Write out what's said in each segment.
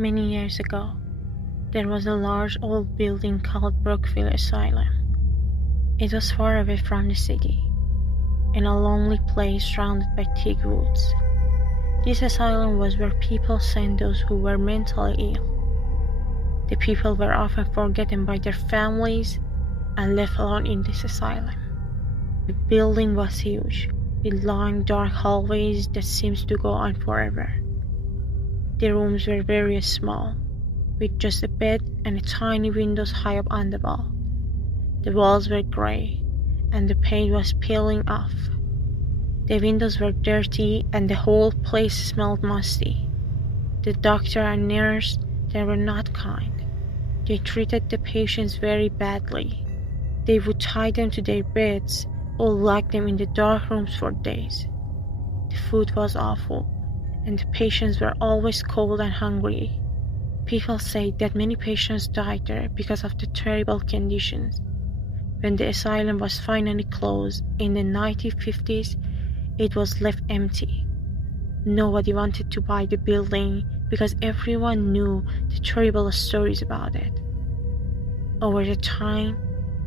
Many years ago, there was a large old building called Brookville Asylum. It was far away from the city, in a lonely place surrounded by thick woods. This asylum was where people sent those who were mentally ill. The people were often forgotten by their families and left alone in this asylum. The building was huge, with long dark hallways that seemed to go on forever. The rooms were very small, with just a bed and tiny windows high up on the wall. The walls were grey, and the paint was peeling off. The windows were dirty, and the whole place smelled musty. The doctor and nurse, they were not kind. They treated the patients very badly. They would tie them to their beds or lock them in the dark rooms for days. The food was awful, and the patients were always cold and hungry. People say that many patients died there because of the terrible conditions. When the asylum was finally closed in the 1950s, it was left empty. Nobody wanted to buy the building because everyone knew the terrible stories about it. Over the time,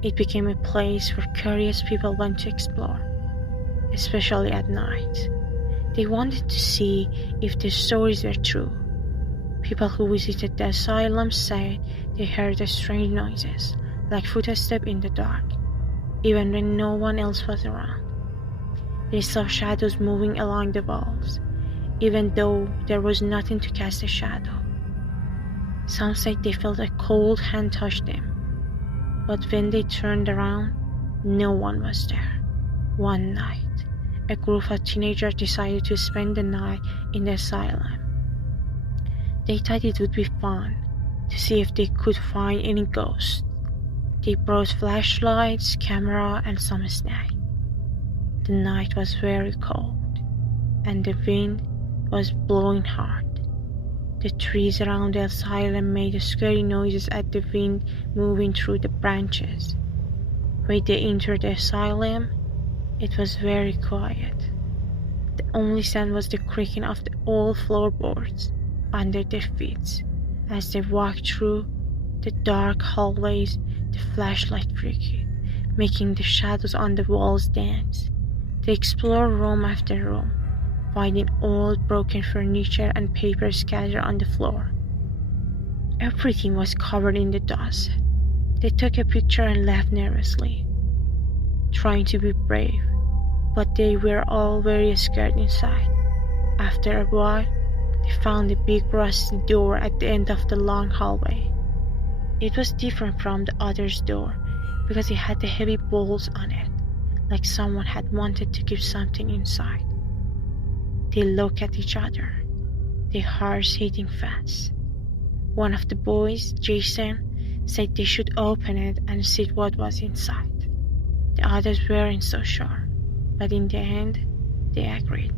it became a place where curious people went to explore, especially at night. They wanted to see if the stories were true. People who visited the asylum said they heard strange noises, like footsteps in the dark, even when no one else was around. They saw shadows moving along the walls, even though there was nothing to cast a shadow. Some said they felt a cold hand touch them, but when they turned around, no one was there. One night, a group of teenagers decided to spend the night in the asylum. They thought it would be fun to see if they could find any ghosts. They brought flashlights, camera, and some snacks. The night was very cold, and the wind was blowing hard. The trees around the asylum made scary noises at the wind moving through the branches. When they entered the asylum, it was very quiet. The only sound was the creaking of the old floorboards under their feet. As they walked through the dark hallways, the flashlight flickered, making the shadows on the walls dance. They explored room after room, finding old broken furniture and paper scattered on the floor. Everything was covered in the dust. They took a picture and laughed nervously, trying to be brave, but they were all very scared inside. After a while, they found a big rusty door at the end of the long hallway. It was different from the other's door because it had the heavy bolts on it, like someone had wanted to keep something inside. They looked at each other, their hearts beating fast. One of the boys, Jason, said they should open it and see what was inside. The others weren't so sure, but in the end, they agreed.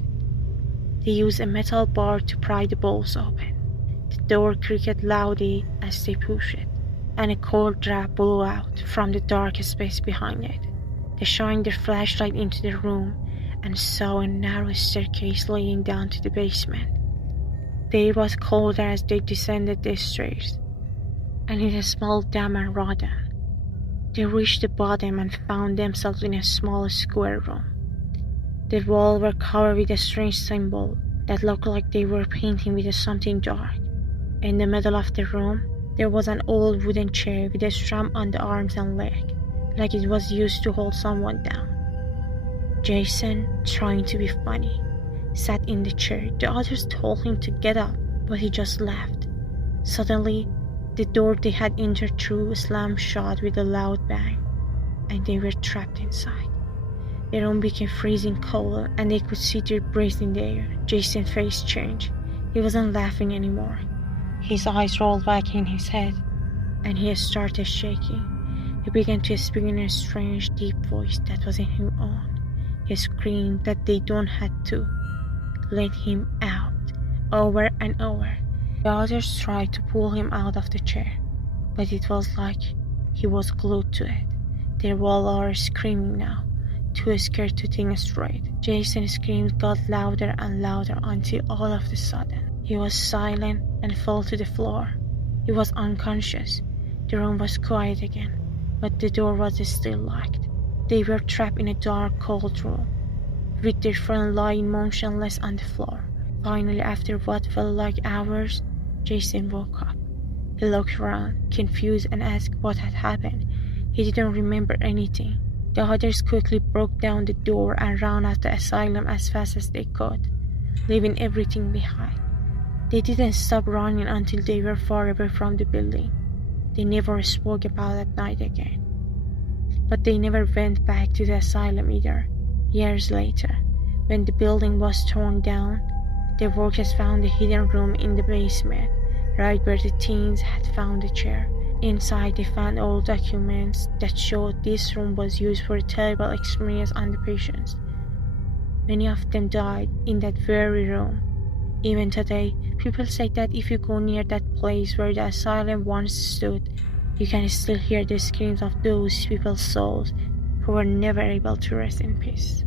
They used a metal bar to pry the bolts open. The door creaked loudly as they pushed it, and a cold draft blew out from the dark space behind it. They shined their flashlight into the room and saw a narrow staircase leading down to the basement. The air was colder as they descended the stairs, and it smelled damp and rotten. They reached the bottom and found themselves in a small square room. The walls were covered with a strange symbol that looked like they were painting with something dark. In the middle of the room, there was an old wooden chair with a strap on the arms and legs, like it was used to hold someone down. Jason, trying to be funny, sat in the chair. The others told him to get up, but he just laughed. Suddenly, the door they had entered through slammed shut with a loud bang, and they were trapped inside. The room became freezing cold, and they could see their breath in the air. Jason's face changed. He wasn't laughing anymore. His eyes rolled back in his head, and he started shaking. He began to speak in a strange, deep voice that wasn't his own. He screamed that they don't have to let him out, over and over. The others tried to pull him out of the chair, but it was like he was glued to it. They were all screaming now, too scared to think straight. Jason's screams got louder and louder until all of a sudden He was silent and fell to the floor. He was unconscious. The room was quiet again, but the door was still locked. They were trapped in a dark, cold room, with their friend lying motionless on the floor. Finally, after what felt like hours, Jason woke up. He looked around, confused, and asked what had happened. He didn't remember anything. The others quickly broke down the door and ran out the asylum as fast as they could, leaving everything behind. They didn't stop running until they were far away from the building. They never spoke about that night again. But they never went back to the asylum either. Years later, when the building was torn down, the workers found a hidden room in the basement, right where the teens had found the chair. Inside, they found old documents that showed this room was used for a terrible experience on the patients. Many of them died in that very room. Even today, people say that if you go near that place where the asylum once stood, you can still hear the screams of those people's souls who were never able to rest in peace.